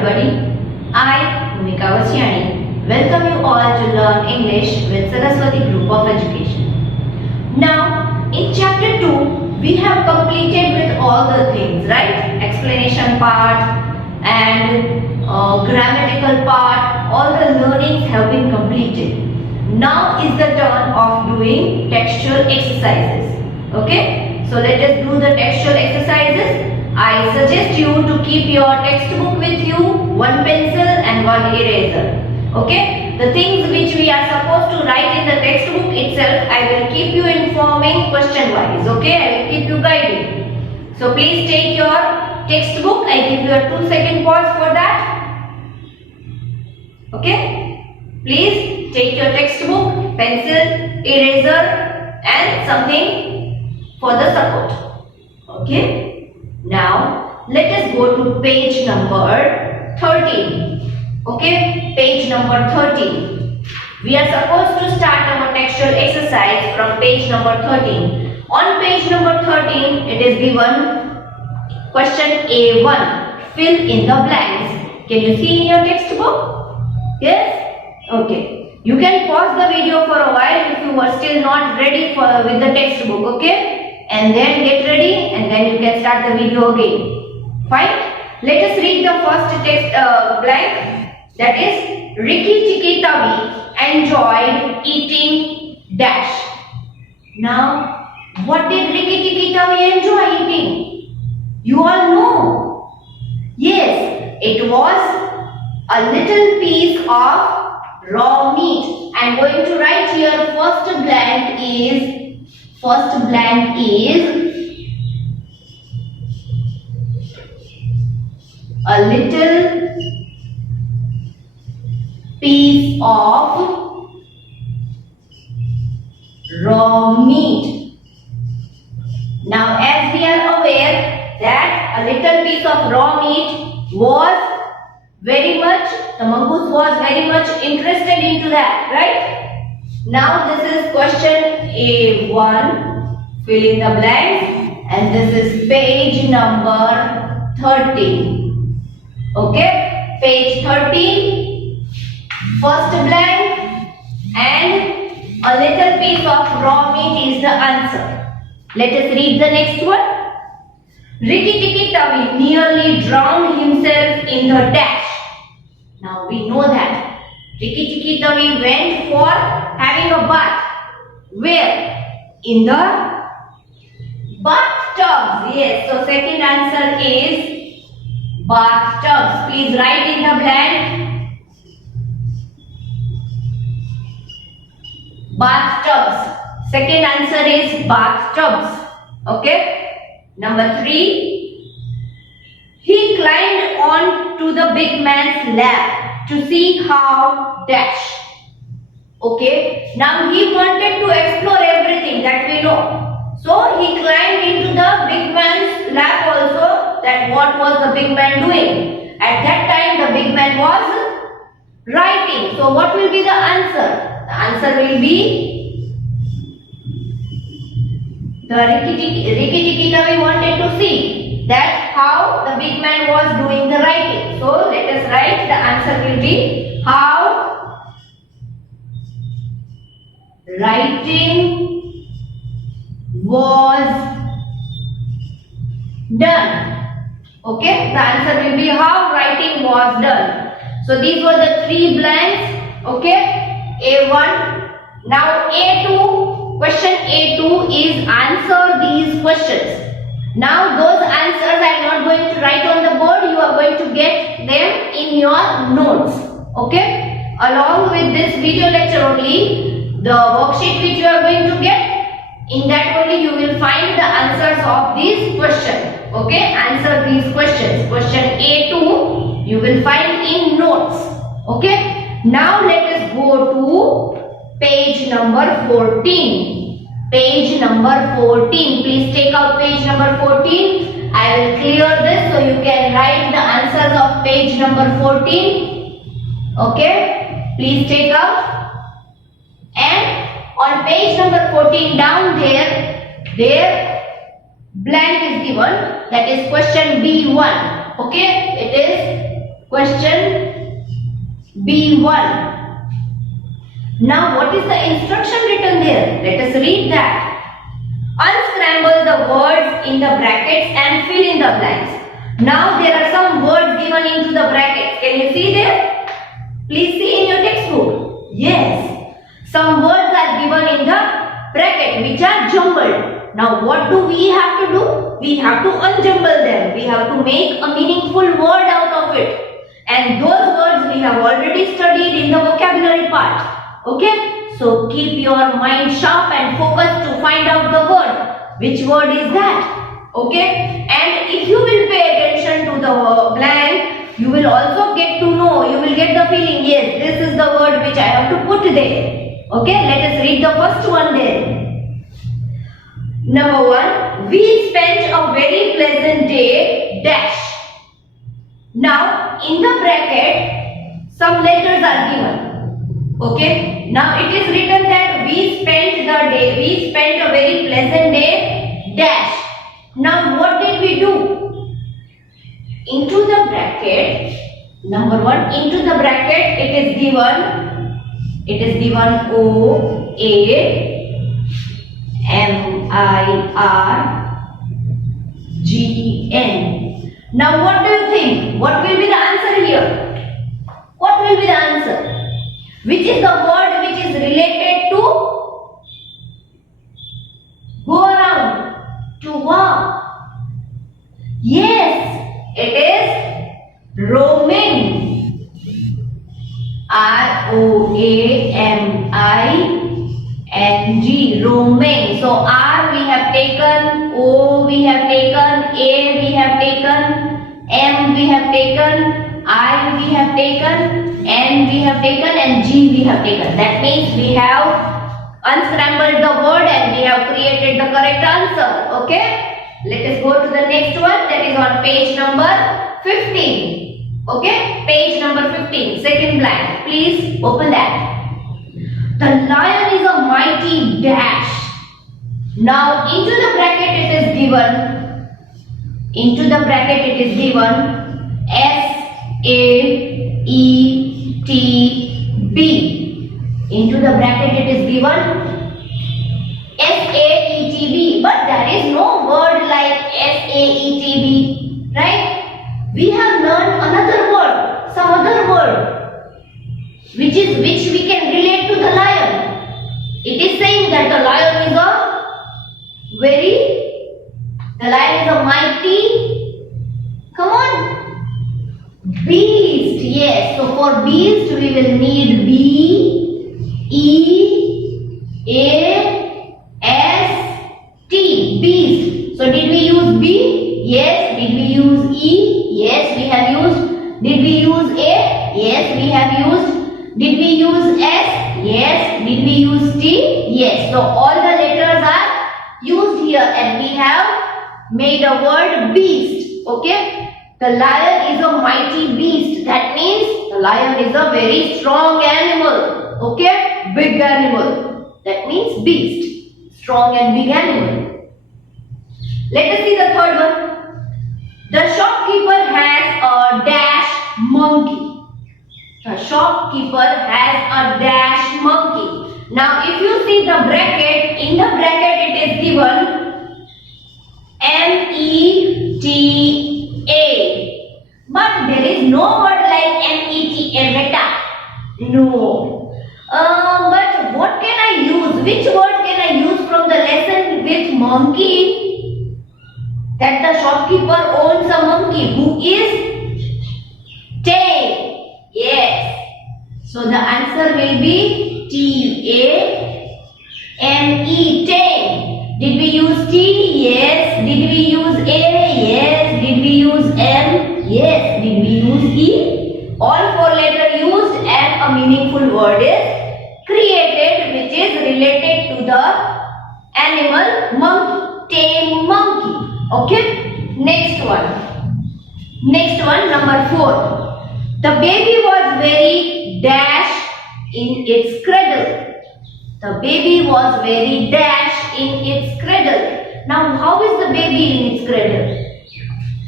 everybody. I, Bhumika Vasyani, welcome you all to learn English with Saraswati Group of Education. Now, in chapter 2, we have completed with all the things, right? Explanation part and grammatical part, all the learnings have been completed. Now is the turn of doing textual exercises. Okay? So let us do the textual exercises. I suggest you to keep your textbook with you, one pencil and one eraser. Okay? The things which we are supposed to write in the textbook itself, I will keep you informing question wise. Okay? I will keep you guiding. So please take your textbook. I give you a 2-second pause for that. Okay? Please take your textbook, pencil, eraser and something for the support. Okay? Now, let us go to page number 13. Okay, page number 13. We are supposed to start our textual exercise from page number 13. On page number 13, it is given question A1. Fill in the blanks. Can you see in your textbook? Yes? Okay. You can pause the video for a while if you are still not ready with the textbook. Okay? And then get ready and then you can start the video again. Fine? Let us read the first text blank, that is Ricky Tikki Tavi enjoyed eating dash. Now, what did Ricky Tikki Tavi enjoy eating? You all know. Yes, it was a little piece of raw meat. I am going to write here first blank is a little piece of raw meat. Now, as we are aware that a little piece of raw meat was very much, the mongoose was very much interested into that, right? Now this is question A1, fill in the blanks, and this is page number 13. Okay, page 13, first blank and a little piece of raw meat is the answer. Let us read the next one. Ricky Tikki Tavi nearly drowned himself in the dash. Now we know that Ricky Tikki Tavi went for having a bath. Where? In the bathtubs. Yes. So second answer is bathtubs. Please write in the blank. Bathtubs. Second answer is bathtubs. Okay. Number 3. He climbed on to the big man's lap to see how dash. Okay, now he wanted to explore everything that we know. So he climbed into the big man's lap also. That what was the big man doing? At that time the big man was writing. So what will be the answer? The answer will be the Ricky Tikki Tavi wanted to see that how the big man was doing the writing. So let us write, the answer will be how writing was done. Okay, the answer will be how writing was done. So these were the 3 blanks. Okay, A1. Now A2, question A2 is answer these questions. Now those answers I am not going to write on the board, you are going to get them in your notes. Okay, along with this video lecture only, the worksheet which you are going to get, in that only you will find the answers of these questions. Okay, answer these questions. Question A2 you will find in notes. Okay, now let us go to page number 14. Page number 14. Please take out page number 14. I will clear this so you can write the answers of page number 14. Okay, please take out. And on page number 14 down there blank is given, that is question B1. Okay, it is Question B1. Now what is the instruction written there? Let us read that. Unscramble the words in the brackets and fill in the blanks. Now there are some words given into the brackets. Can you see there? Please see in your textbook. Yes. Some words are given in the bracket which are jumbled. Now what do we have to do? We have to unjumble them. We have to make a meaningful word out of it. And those words we have already studied in the vocabulary part. Okay? So keep your mind sharp and focused to find out the word. Which word is that? Okay? And if you will pay attention to the blank, you will also get to know, you will get the feeling, yes, this is the word which I have to put there. Okay? Let us read the first one then. Number 1. We spent a very pleasant day, dash. Now, in the bracket, some letters are given. Okay. Now, it is written that we spent a very pleasant day, dash. Now, what did we do? Into the bracket, number 1, into the bracket, it is given O, A, M, I, R, G, N. Now what do you think? What will be the answer here? What will be the answer? Which is the word which is related to go around, to walk? Yes, it is roaming. R-O-A-M-I-N-G, roaming. So R we have taken, O we have taken, A we have taken, M we have taken, I we have taken, N we have taken, and G we have taken. That means we have unscrambled the word and we have created the correct answer. Okay? Let us go to the next one, that is on page number 15. Okay, page number 15, second blank. Please open that. The lion is a mighty dash. Now into the bracket it is given S-A-E-T-B. Into the bracket it is given S-A-E-T-B. But there is no word like S-A-E-T-B, right? We have learned another word, some other word, which we can relate to the lion. It is saying that the lion is a mighty, come on, beast. Yes, so for beast we will need B-E-A-S-T, beast. So did we use B? Yes. Did we use E? Yes, we have used. Did we use A? Yes, we have used. Did we use S? Yes. Did we use T? Yes. So all the letters are used here and we have made a word beast. Okay? The lion is a mighty beast. That means the lion is a very strong animal. Okay? Big animal. That means beast. Strong and big animal. Let us see the third one. The shopkeeper has a dash monkey. The shopkeeper has a dash monkey. Now if you see the bracket, in the bracket it is given M-E-T-A. But there is no word like M-E-T-A, meta. No. But what can I use? Which word can I use from the lesson with monkey? That the shopkeeper owns a monkey who is tame. Yes. So the answer will be T-A-M-E, tame. Did we use T? Yes. Did we use A? Yes. Did we use M? Yes. Did we use E? All four letters used and a meaningful word is created which is related to the animal monkey, tame monkey. Okay, next one, number 4. The baby was very dash in its cradle. The baby was very dash in its cradle. Now, how is the baby in its cradle?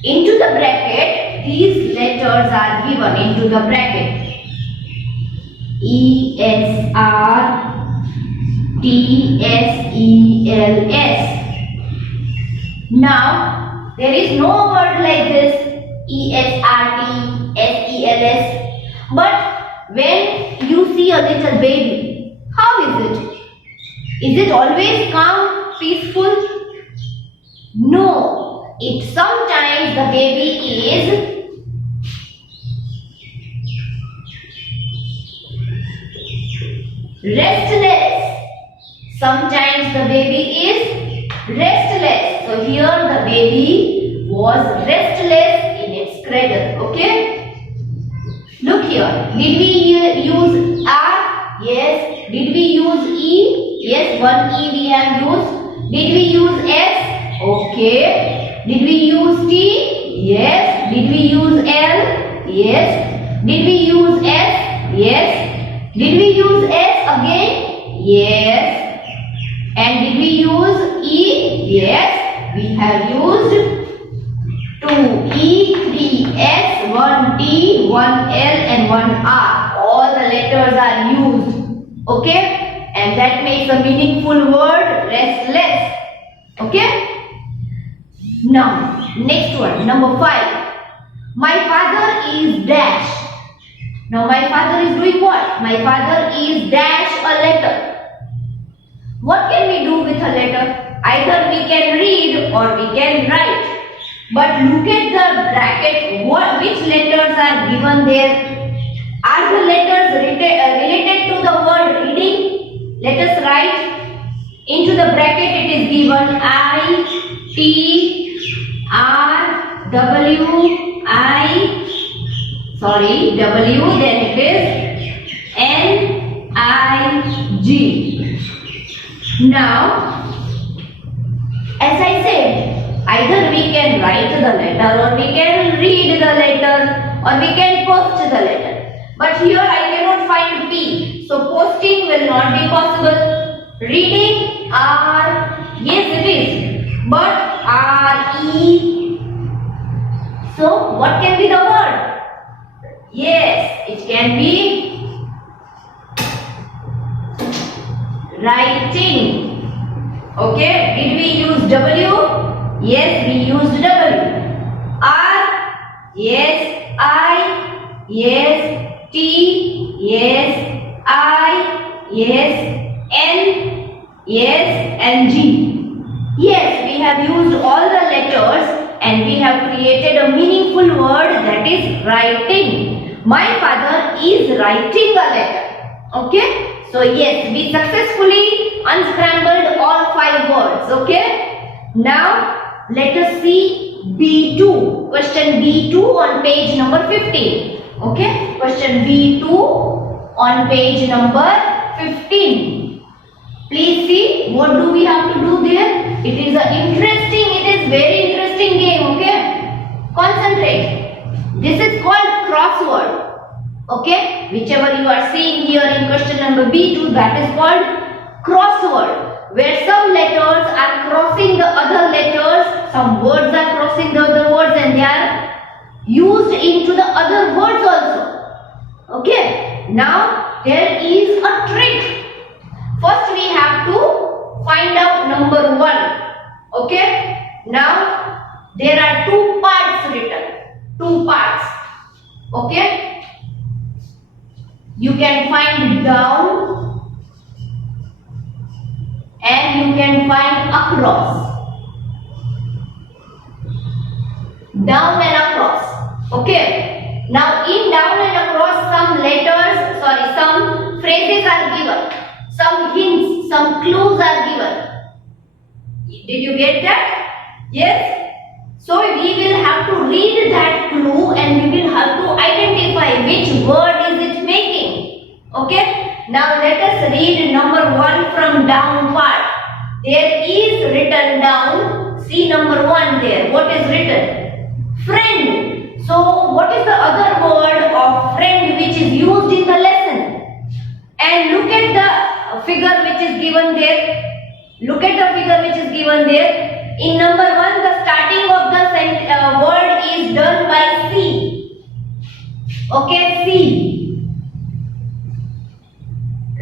Into the bracket, these letters are given into the bracket. ESRTSELS. Now, there is no word like this ESRTSELS. But when you see a little baby, how is it? Is it always calm, peaceful? No. It sometimes the baby is restless. Sometimes the baby is restless. So here the baby was restless in its cradle. Okay? Look here. Did we use R? Yes. Did we use E? Yes, one E we have used. Did we use S? Okay. Did we use T? Yes. Did we use L? Yes. Did we use S? Yes. Did we use S again? Yes. And did we use E? Yes. We have used 2 E, 3 S, 1 T, 1 L and 1 R. All the letters are used. Okay? And that makes a meaningful word restless. Okay? Now, next one, number 5. My father is dash. Now, my father is doing what? My father is dash a letter. What can we do with a letter? Either we can read or we can write. But look at the bracket. Which letters are given there? Are the letters related to the word reading? Let us write. Into the bracket it is given I, T, R, W, then it is N, I, G. Now, as I said, either we can write the letter or we can read the letter or we can post the letter. But here I cannot find P. So posting will not be possible. Reading R, yes it is. But R-E. So what can be the word? Yes, it can be writing. Okay, did we use W? Yes, we used W. R? Yes. I? Yes. T? Yes. I? Yes. N? Yes. And G? Yes, we have used all the letters and we have created a meaningful word, that is writing. My father is writing a letter. Okay? So yes, we successfully unscrambled all 5 words. Okay? Now, let us see B2. Question B2 on page number 15. Okay? Question B2 on page number 15. Please see what do we have to do there. It is very interesting game. Okay? Concentrate. This is called crossword. Okay? Whichever you are seeing here in question number B2, that is called crossword. Where some letters are crossing the other letters, some words are crossing the other words and they are used into the other words also. Okay? Now, there is a trick. First we have to find out number 1. Okay? Now, there are 2 parts written. 2 parts. Okay? You can find down and you can find across. Down and across. Okay. Now in down and across some phrases are given. Some hints, some clues are given. Did you get that? Yes? So we will have to read that clue and we will have to identify which word is it making. Okay? Now let us read number 1 from down part. There is written down, see number 1 there. What is written? Friend. So what is the other word of friend which is used in the lesson? And look at the figure which is given there. Look at the figure which is given there. In number 1, the starting of the word is done by C. Okay, C.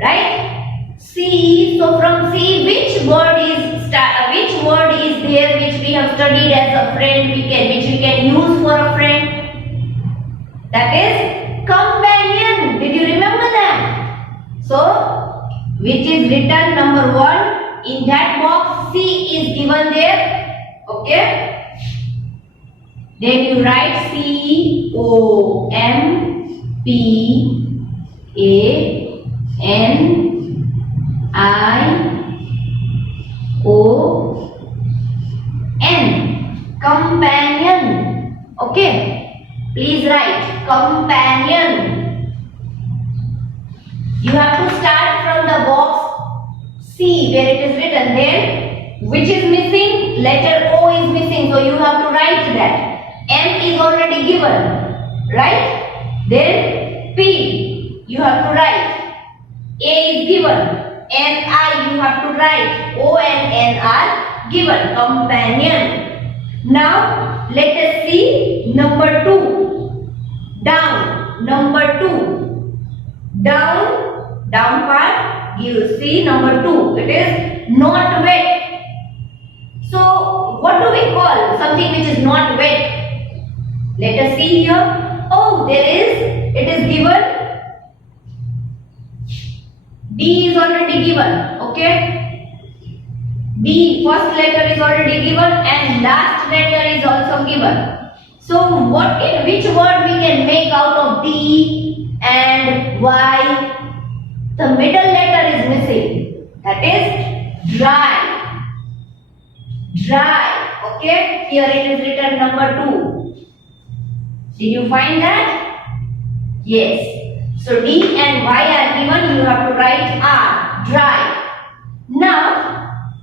Right? C. So from C, which word is there which we have studied as a friend? Which we can use for a friend? That is companion. Did you remember that? So, which is written number 1 in that box? C is given there. Okay. Then you write COMPANION. Companion. Okay. Please write companion. You have to start from the box C where it is written. Then which is missing? Letter O is missing. So you have to write that. M is already given, right? Then P you have to write. A is given. N I you have to write. O and N are given. Companion. Now let us see number 2. Down. Number 2. Down part. You see number 2. It is not wet. So what do we call something which is not wet? Let us see here. Oh, it is given. D is already given. Okay. D, first letter is already given and last letter is also given. So which word we can make out of D and Y? The middle letter is missing. That is dry. Dry. Okay. Here it is written number 2. Did you find that? Yes. So D and Y are given. You have to write R. Dry. Now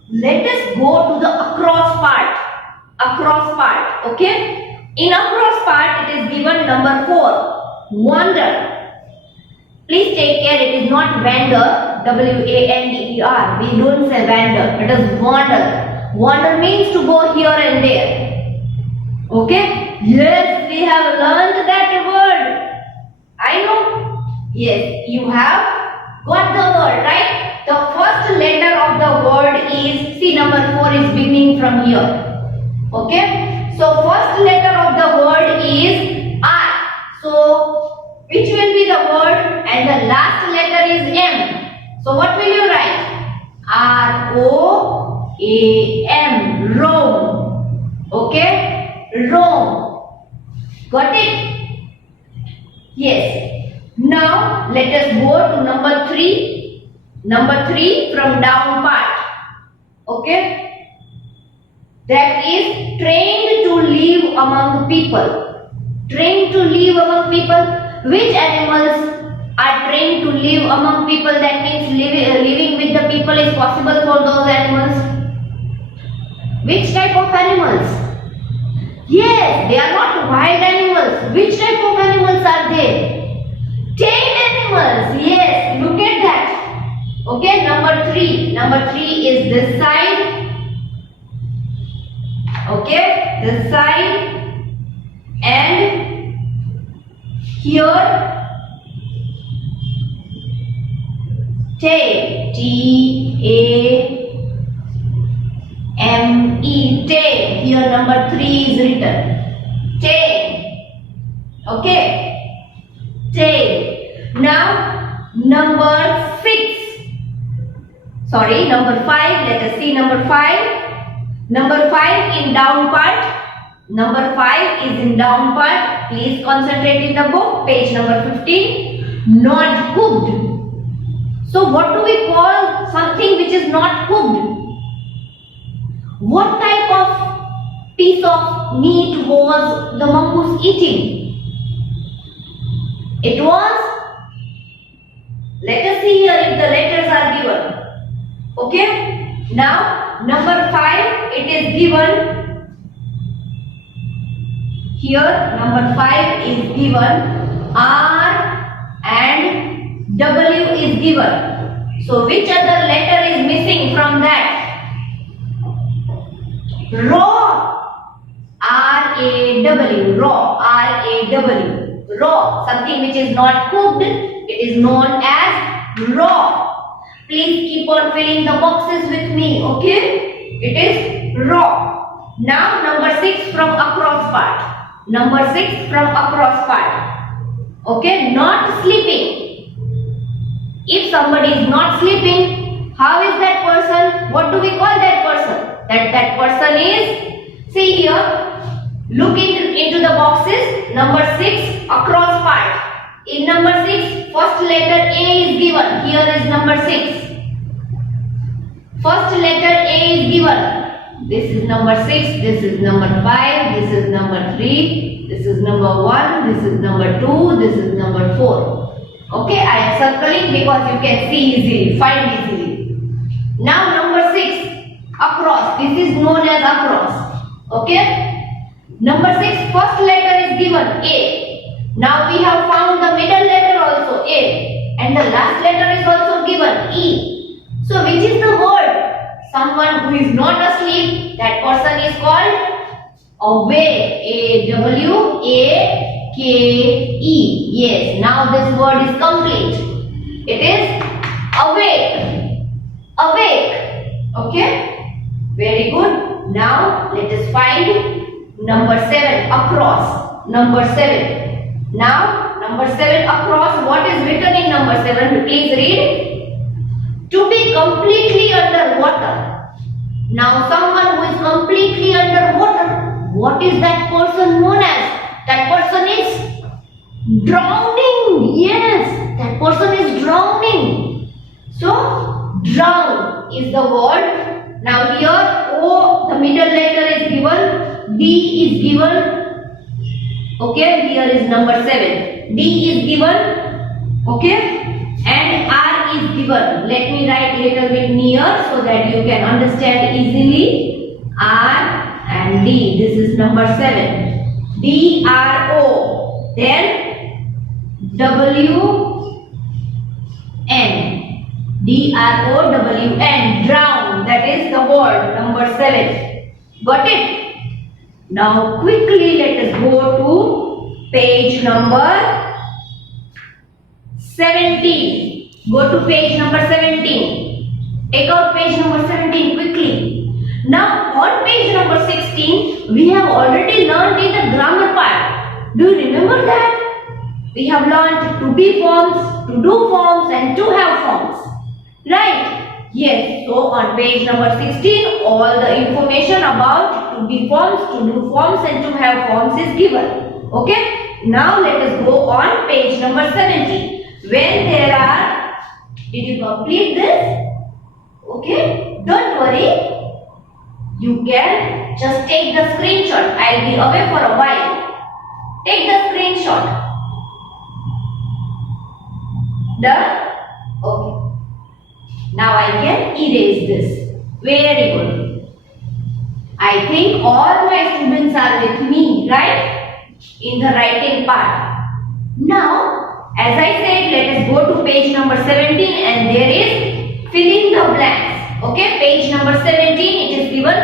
let us go to the across part. Across part. Okay. In across part it is given number 4. Wander. Please take care. It is not wander. W-A-N-D-E-R. We don't say wander. It is wander. Wander means to go here and there. Okay. Yes, we have learned that word. I know. Yes, you have got the word, right? The first letter of the word is, see number 4 is beginning from here. Okay. So first letter of the word is R. So which will be the word? And the last letter is M. So what will you write? R-O-A-M. Roam. Okay. Roam. Got it? Yes. Now let us go to number 3. Number 3 from down part. Okay. That is trained to live among people. Trained to live among people. Which animals are trained to live among people? That means living with the people is possible for those animals. Which type of animals? Yes, they are not wild animals. Which type of animals are they? Tame animals. Yes, look at that. Okay, number 3. Number 3 is this side. Okay, this side. And here. Tail. T-A-M-E. Tail. Here number 3 is written. Tail. Okay. Tail. Now number 6. Sorry, number 5. Let us see number 5. Number 5 in down part. Number 5 is in down part. Please concentrate in the book. Page number 15. Not cooked. So what do we call something which is not cooked? What type of piece of meat was the mongoose eating? It was, let us see here if the letters are given. Okay. Now number 5 it is given. Here number 5 is given. R and W is given. So which other letter is missing from that? Raw. R-A-W. Raw. R-A-W. Raw. Something which is not cooked, it is known as raw. Please keep on filling the boxes with me, okay? It is raw. Now number 6 from across part. Number 6 from across part. Okay, not sleeping. If somebody is not sleeping, how is that person? What do we call that person? That person is, see here, look into the boxes. Number 6 across part. In number 6, first letter A is given. Here is number 6. First letter A is given. This is number 6, this is number 5, this is number 3, this is number 1, this is number 2, this is number 4. Okay, I am circling because you can see easily, find easily. Now number 6, across. This is known as across. Okay. Number 6, first letter is given, A. Now we have found the middle letter also, A. And the last letter is also given, E. So which is the word? Someone who is not asleep, that person is called awake. A-W-A-K-E. Yes, now this word is complete. It is awake. Awake. Okay? Very good. Now let us find number 7, across. Number 7. Now, number 7 across, what is written in number 7? Please read. To be completely underwater. Now, someone who is completely underwater, what is that person known as? That person is drowning. Yes, that person is drowning. So, drown is the word. Now, here O, the middle letter is given. D is given. Okay, here is number 7. D is given. Okay, and R is given. Let me write little bit near so that you can understand easily. R and D. This is number 7. D R O. Then W N. D R O W N. Drown. That is the word number 7. Got it? Now quickly let us go to page number 17. Go to page number 17. Take out page number 17 quickly. Now on page number 16 we have already learned in the grammar part. Do you remember that? We have learned to be forms, to do forms and to have forms. Right? Yes, so on page number 16, all the information about to be forms, to do forms and to have forms is given. Okay, now let us go on page number 17. When there are, did you complete this? Okay, don't worry. You can just take the screenshot. I'll be away for a while. Take the screenshot. Done? Okay. Now I can erase this. Very good. I think all my students are with me, right? In the writing part. Now, as I said, let us go to page number 17 and there is fill in the blanks. Okay, page number 17 it is given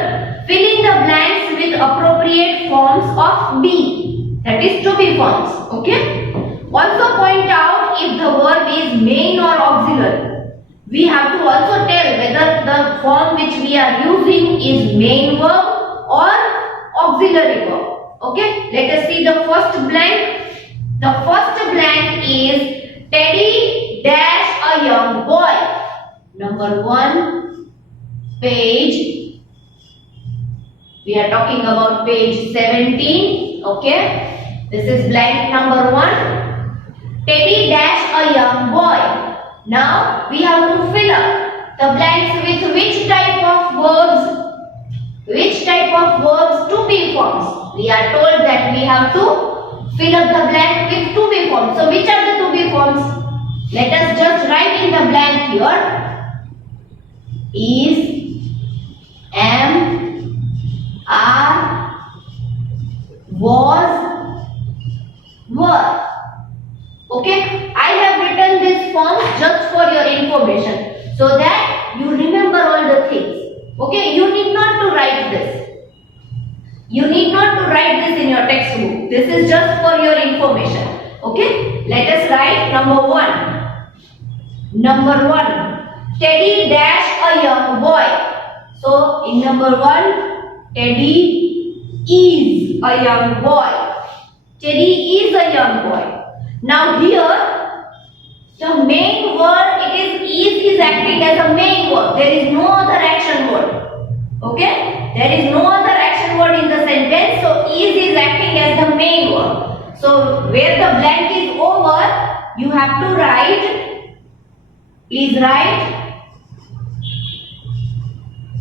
fill in the blanks with appropriate forms of be. That is to be forms. Okay. Also point out if the verb is main or auxiliary. We have to also tell whether the form which we are using is main verb or auxiliary verb. Okay, let us see the first blank. The first blank is Teddy dash a young boy. Number 1, page. We are talking about page 17. Okay, this is blank number 1. Teddy dash a young boy. Now we have to fill up the blanks with which type of verbs? Which type of verbs? To be forms. We are told that we have to fill up the blank with to be forms. So which are the to be forms? Let us just write in the blank here. Is, am, are, was, were. Okay, I have written this form just for your information so that you remember all the things. Okay, you need not to write this. You need not to write this in your textbook. This is just for your information. Okay, let us write number 1. Number 1, Teddy dash a young boy. So in number 1, Teddy is a young boy. Teddy is a young boy. Now here, the main word, it is acting as a main word. There is no other action word. Okay? There is no other action word in the sentence. So is acting as the main word. So where the blank is over, you have to write, please write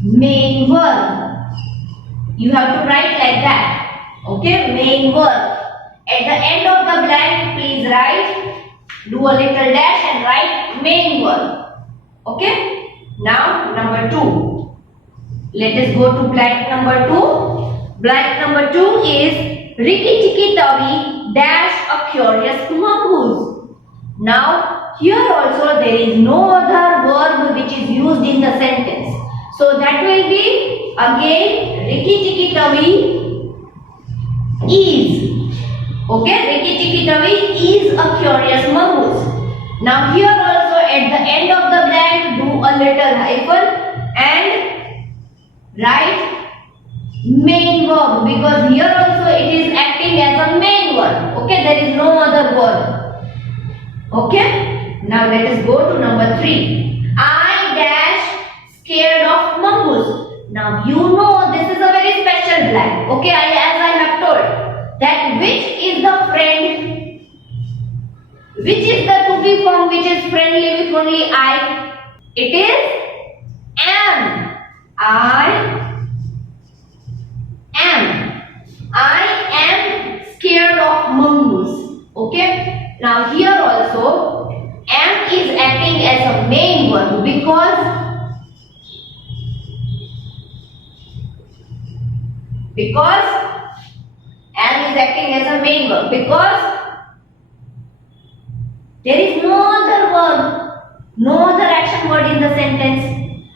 main verb. You have to write like that. Okay? Main verb. At the end of the blank, please write, do a little dash and write main verb. Okay? Now number 2. Let us go to blank number 2. Blank number 2 is Rikki Tikki Tavi dash a curious mongoose. Now here also there is no other verb which is used in the sentence. So that will be again Rikki Tikki Tavi is. Okay, Rikki Tikki Tavi is a curious mongoose. Now here also at the end of the blank do a little hyphen and write main verb, because here also it is acting as a main verb. Okay, there is no other verb. Okay, now let us go to number 3. I dash scared of mongoose. Now you know this is a very special blank. Okay, as I have told that which is the friend, which is the to be form which is friendly with only I. It is am. I am scared of mongoose. Okay. Now here also am is acting as a main verb because am is acting as a main verb because there is no other verb, no other action word in the sentence.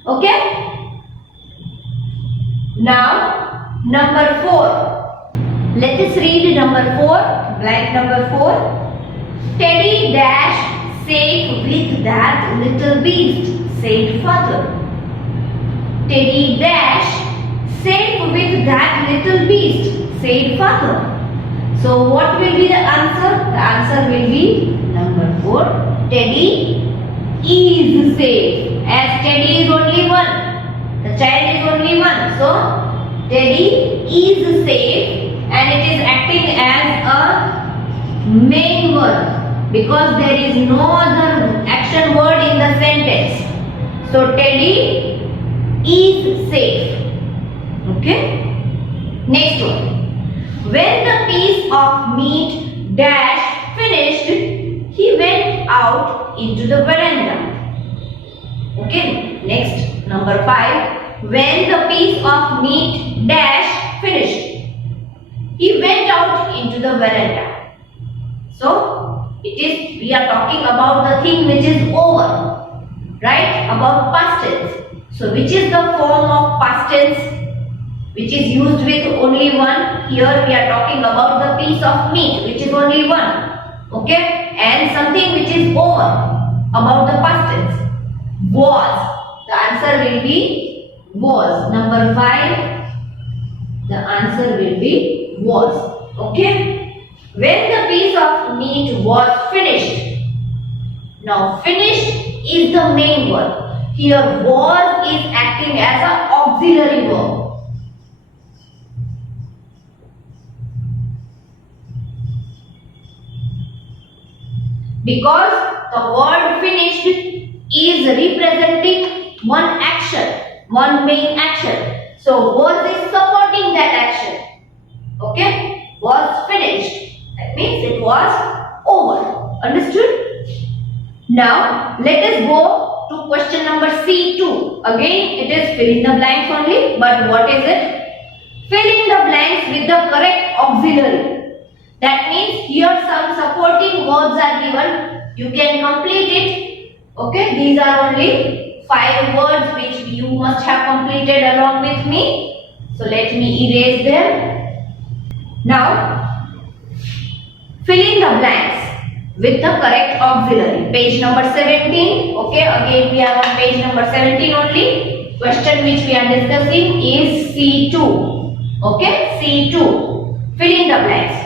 Okay. Now number 4. Let us read number 4. Blank number 4. Teddy dash safe with that little beast, said father. Teddy dash safe with that little beast, said father. So what will be the answer? The answer will be number 4. Teddy is safe. As Teddy is only one, the child is only one. So Teddy is safe and it is acting as a main verb because there is no other action word in the sentence. So Teddy is safe. Okay. Next one. When the piece of meat dash finished, he went out into the veranda. Okay. Next, number 5. When the piece of meat dash finished, he went out into the veranda. So we are talking about the thing which is over, right? About past tense. So which is the form of past tense which is used with only one? Here we are talking about the piece of meat which is only one. Okay? And something which is over, about the past tense. Was. The answer will be was. Number 5. The answer will be was. Okay? When the piece of meat was finished. Now finished is the main word. Here was is acting as an auxiliary verb. Because the word finished is representing one action, one main action. So was is supporting that action. Okay? Was finished. That means it was over. Understood? Now let us go to question number C2. Again it is fill in the blanks only. But what is it? Fill in the blanks with the correct auxiliary. That means here some supporting verbs are given. You can complete it. Okay, these are only 5 words which you must have completed along with me. So let me erase them. Now, fill in the blanks. with the correct auxiliary. Page number 17. Okay, again we are on page number 17 only. Question which we are discussing is C2. Okay, C2. Fill in the blanks.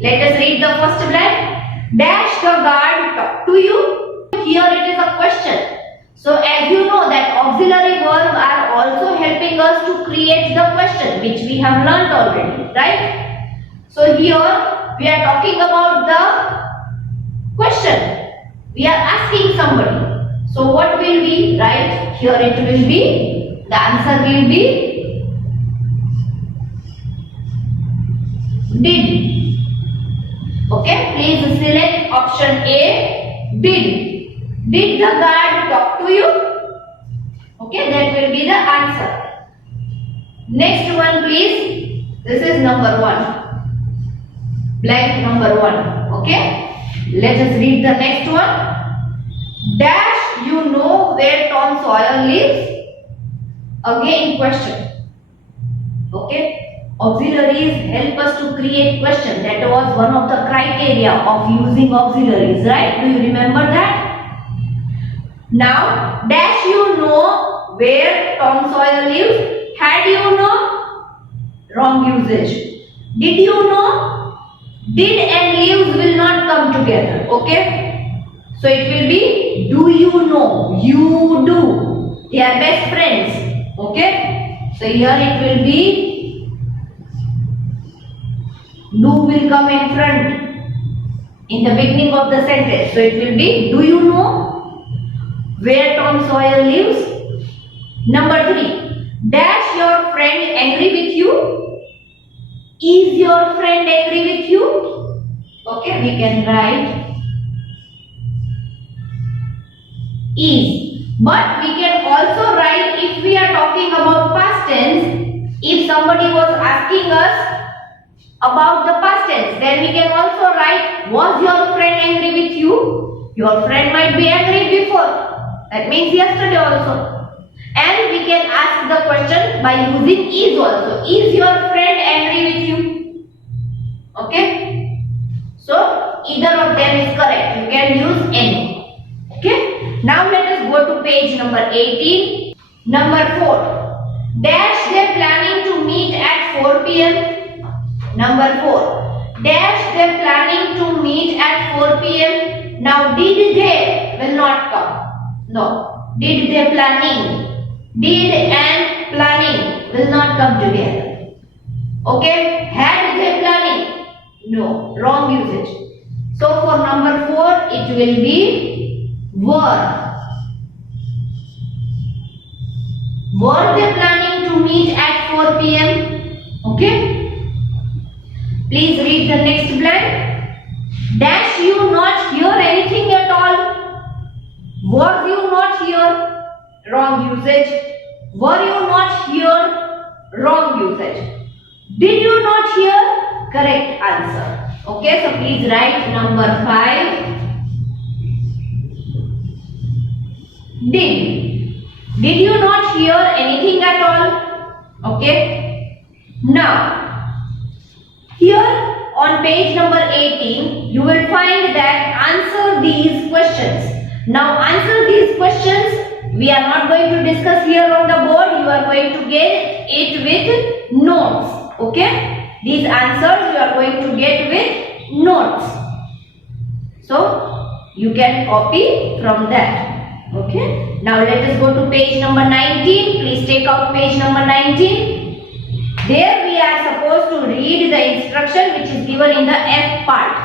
Let us read the first blank. Dash the guard talk to you. Here it is a question. So as you know that auxiliary verbs are also helping us to create the question which we have learnt already, right? So here we are talking about the question. We are asking somebody. So what will be, right? Here it will be, the answer will be did. Okay, please select option A, did. Did the guard talk to you? Okay, that will be the answer. Next one please. This is number 1. Blank number 1. Okay. Let us read the next one. Dash, you know where Tom Sawyer lives? Again question. Okay. Auxiliaries help us to create question. That was one of the criteria of using auxiliaries, right? Do you remember that? Now, dash you know where Tom Sawyer lives? Had you know? Wrong usage. Did you know? Did and lives will not come together. Okay? So it will be do you know? You do. They are best friends. Okay? So here it will be do will come in front in the beginning of the sentence. So it will be do you know where Tom Sawyer lives? Number 3. Dash your friend angry with you? Is your friend angry with you? Okay, we can write is. But we can also write, if we are talking about past tense, if somebody was asking us about the past tense, then we can also write was your friend angry with you? Your friend might be angry before. That means yesterday also. And we can ask the question by using is also. Is your friend angry with you? Okay. So either of them is correct. You can use any. Okay. Now let us go to page number 18. Number 4. Dash they planning to meet at 4 p.m. Number 4. Dash they planning to meet at 4 p.m. Now did they will not come. No. Did they planning? Did and planning will not come together. Okay. Had they planning? No. Wrong usage. So for number 4 it will be were. Were they planning to meet at 4 p.m.? Okay. Please read the next blank. Dash you not hear anything at all? Were you not here? Wrong usage. Were you not here? Wrong usage. Did you not hear? Correct answer. Okay, so please write number 5. Did you not hear anything at all? Okay. Now, here on page number 18, you will find that answer these questions. Now answer these questions. We are not going to discuss here on the board. You are going to get it with notes. Okay. These answers you are going to get with notes. So you can copy from that. Okay. Now let us go to page number 19. Please take out page number 19. There we are supposed to read the instruction which is given in the F part.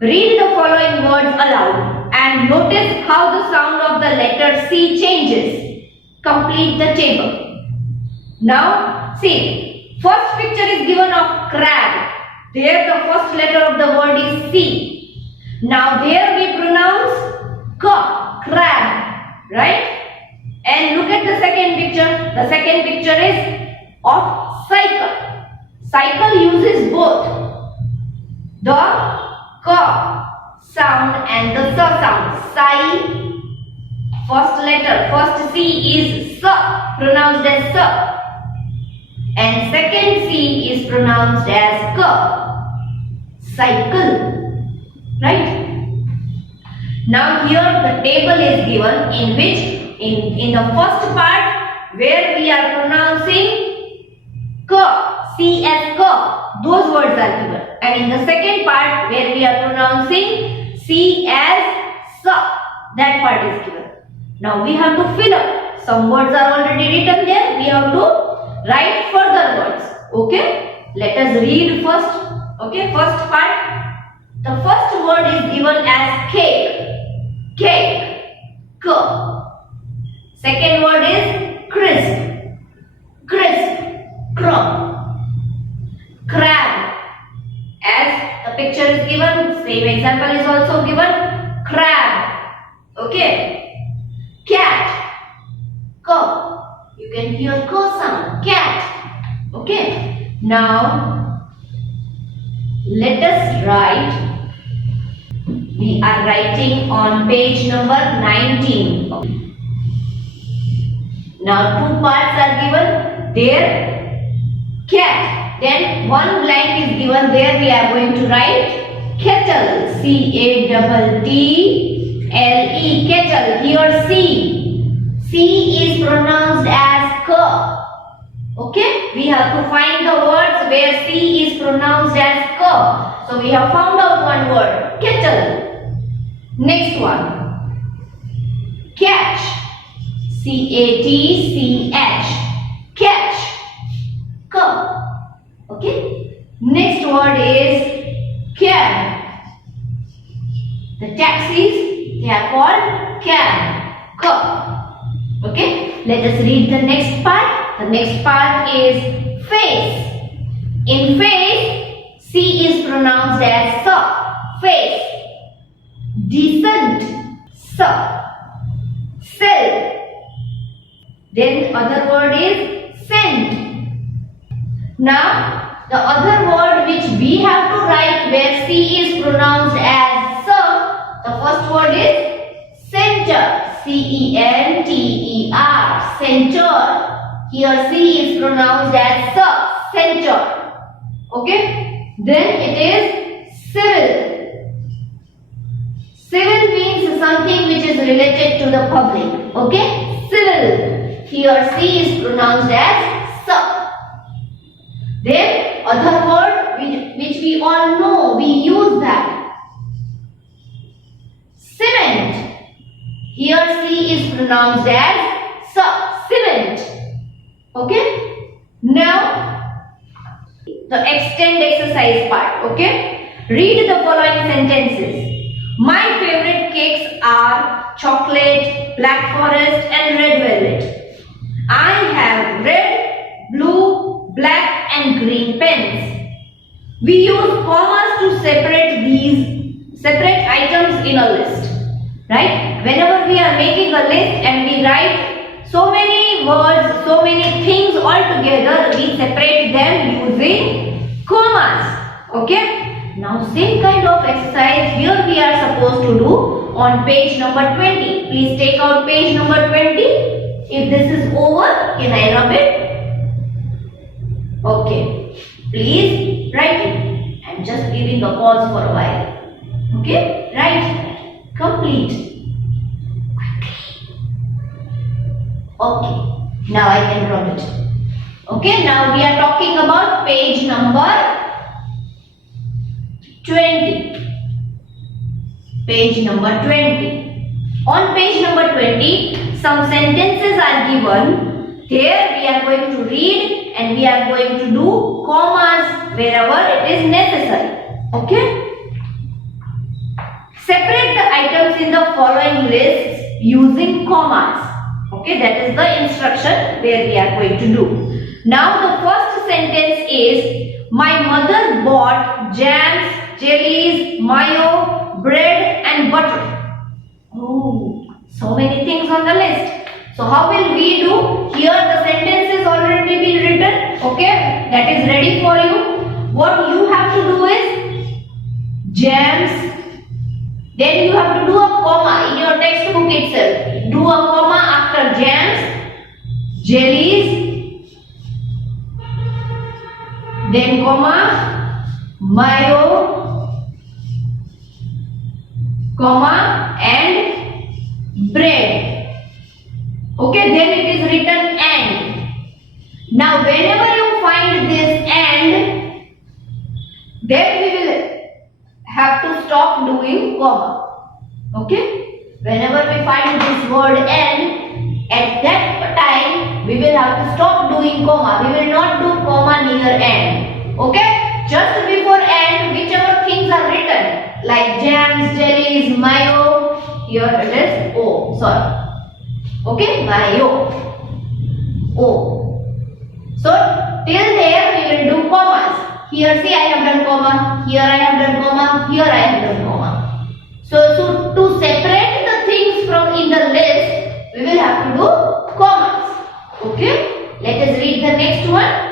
Read the following words aloud and notice how the sound of the letter C changes. Complete the table. Now see, first picture is given of crab. There the first letter of the word is C. Now there we pronounce K, crab, right? And look at the second picture. The second picture is of cycle. Cycle uses both the K sound and the S sound. Sai. First letter, first C is S, pronounced as S. And second C is pronounced as K. Cycle. Right? Now here the table is given in which in the first part where we are pronouncing ka, C as ka, those words are given, and in the second part where we are pronouncing C as sa, that part is given. Now we have to fill up. Some words are already written there. We have to write further words. Okay. Let us read first. Okay. First part. The first word is given as cake. Cake. K. Second word is crisp. Crisp. Cr. Crab. As the picture is given, same example is also given. Crab. Okay. Cat. K. You can hear K sound. Cat. Okay. Now let us write. We are writing on page number 19. Now two parts are given. There cat. Then one blank is given. There we are going to write kettle. CATTLE. Kettle. Here C. C is pronounced as K. Okay. We have to find the words where C is pronounced as K. So we have found out one word. Kettle. Next one. Catch. CATCH. Catch. K. Okay. Next word is cab. The taxis, they are called cab. K. Okay. Let us read the next part. The next part is face. In face, C is pronounced as sa. Face. Decent. Sa. Sell. Then other word is scent. Now the other word which we have to write where C is pronounced as sa, the first word is center. CENTER. Center. Here C is pronounced as sa. Center. Okay. Then it is civil. Civil means something which is related to the public. Okay. Civil. Here C is pronounced as sa. Then other word which we all know, we use that. Cement. Here C is pronounced as sa. Cement. Okay. Now the extend exercise part. Okay. Read the following sentences. My favorite cakes are chocolate, black forest and red velvet. I have red, blue, black and green pens. We use commas to separate these items in a list. Right? Whenever we are making a list and we write so many words, so many things all together, we separate them using commas. Okay? Now same kind of exercise here we are supposed to do on page number 20. Please take out page number 20. If this is over, can I rub it? Okay. Please write it. I'm just giving a pause for a while. Okay? Write. Complete. Okay. Now I can rub it. Okay. Now we are talking about page number 20. Page number 20. On page number 20, some sentences are given. There we are going to read and we are going to do commas wherever it is necessary. Okay? Separate the items in the following lists using commas. Okay, that is the instruction where we are going to do. Now the first sentence is, my mother bought jams, jellies, mayo, bread and butter. Oh, so many things on the list. So how will we do? Here the sentence is already been written. Okay, that is ready for you. What you have to do is jams. Then you have to do a comma in your textbook itself. Do a comma after jams, jellies, then comma, mayo, comma and bread. Okay, then it is written and. Now whenever you find this and, then we will have to stop doing comma. Okay, whenever we find this word and, at that time we will have to stop doing comma. We will not do comma near and. Okay, just before and, whichever things are written like jams, jellies, mayo, here it is o. Sorry. Okay, mayo, o. So till there we will do commas. Here see I have done comma, here I have done comma, here I have done comma. So to separate the things from in the list, we will have to do commas. Okay, let us read the next one.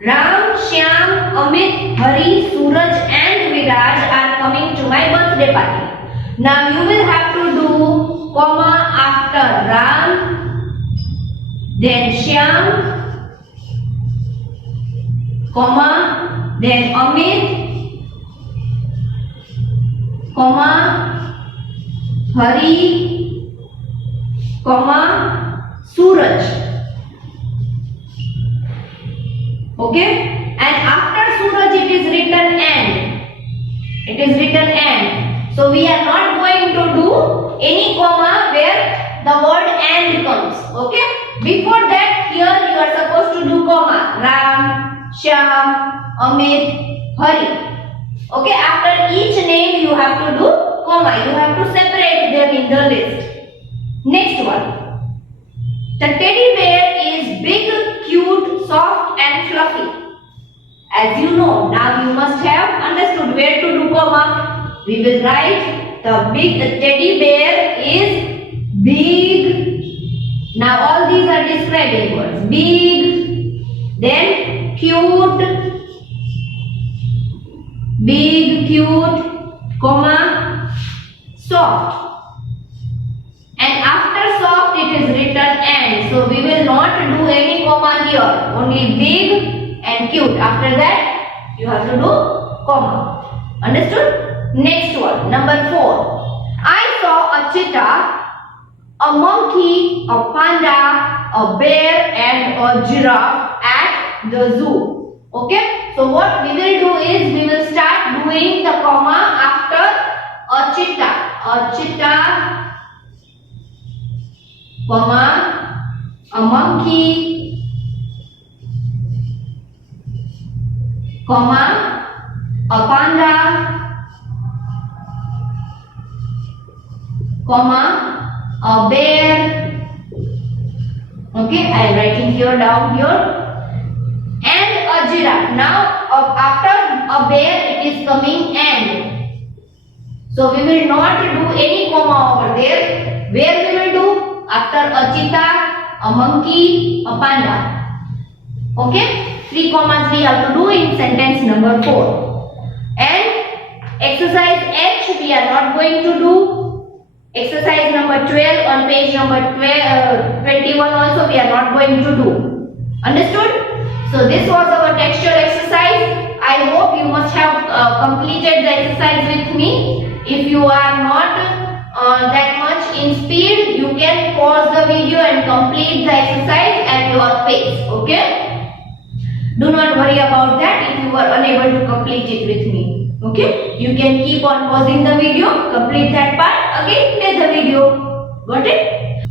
Ram, Shyam, Amit, Hari, Suraj and Viraj are coming to my birthday party. Now you will have to do comma after Ram, then Shyam, comma, then Amit, comma, Hari, comma, Suraj. Okay, and after Suraj it is written and. It is written and. So we are not going to do any comma where the word and comes. Okay, before that here you are supposed to do comma. Ram, Shyam, Amit, Hari. Okay, after each name you have to do comma. You have to separate them in the list. Next one. The teddy bear is big, cute, soft and fluffy. As you know, now you must have understood where to do comma. We will write the teddy bear is big. Now all these are describing words. Big, then cute, big, cute, comma, soft. And after soft it is written and. So we will not do any comma here. Only big and cute. After that you have to do comma. Understood? Next one, number 4. I saw a cheetah, a monkey, a panda, a bear and a giraffe at the zoo. Okay, so what we will do is we will start doing the comma after a cheetah, comma, a monkey, comma, a panda, comma, a bear. Okay, I am writing here down here. And a giraffe. Now after a bear it is coming and. So we will not do any comma over there. Where we will do? After a cheetah, a monkey, a panda. Okay, 3 commas we have to do in sentence number 4. And exercise H we are not going to do. Exercise number 12 on page number 21 also we are not going to do. Understood? So this was our textual exercise. I hope you must have completed the exercise with me. If you are not that much in speed, you can pause the video and complete the exercise at your pace. Okay? Do not worry about that if you are unable to complete it with me. Okay? You can keep on pausing the video, complete that part, again play the video. Got it?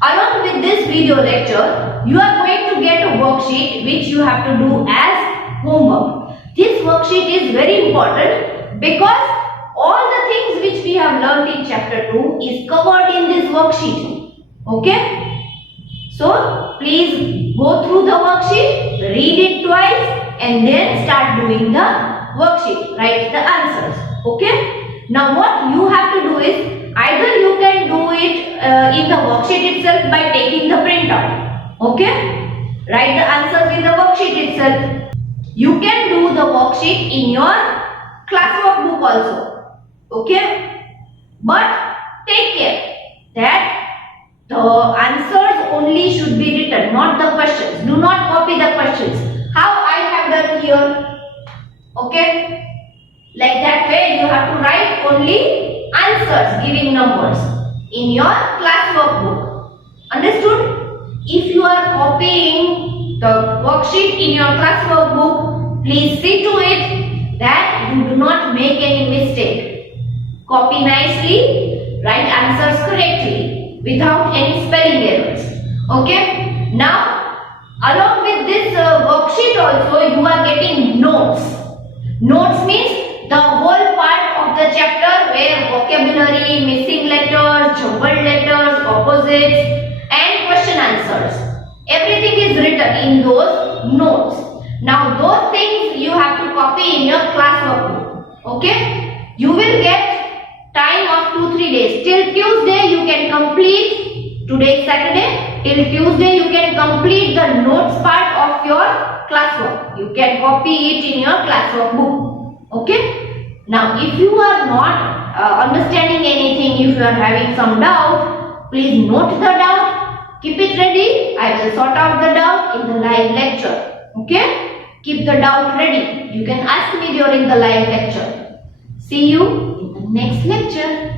Along with this video lecture, you are going to get a worksheet which you have to do as homework. This worksheet is very important because all the things which we have learned in chapter 2 is covered in this worksheet. Okay? So please go through the worksheet, read it twice and then start doing the worksheet. Write the answers. Okay? Now what you have to do is either you can do it in the worksheet itself by taking the printout. Okay? Write the answers in the worksheet itself. You can do the worksheet in your classwork book also. Okay? But take care that the answers only should be written, not the questions. Do not copy the questions. How I have done here. Okay? Like that way you have to write only answers giving numbers in your class workbook. Understood? If you are copying the worksheet in your class workbook, please see to it that you do not make any mistake. Copy nicely, write answers correctly without any spelling errors. Okay? Now, along with this worksheet also, you are getting notes. Notes means the whole part of the chapter where vocabulary, missing letters, jumbled letters, opposites and question answers. Everything is written in those notes. Now those things you have to copy in your class workbook. Okay? You will get time of 2-3 days. Till Tuesday you can complete. Today is Saturday. Till Tuesday you can complete the notes part of your classwork. You can copy it in your classwork book. Okay? Now if you are not understanding anything, if you are having some doubt, please note the doubt. Keep it ready. I will sort out the doubt in the live lecture. Okay? Keep the doubt ready. You can ask me during the live lecture. See you in the next lecture.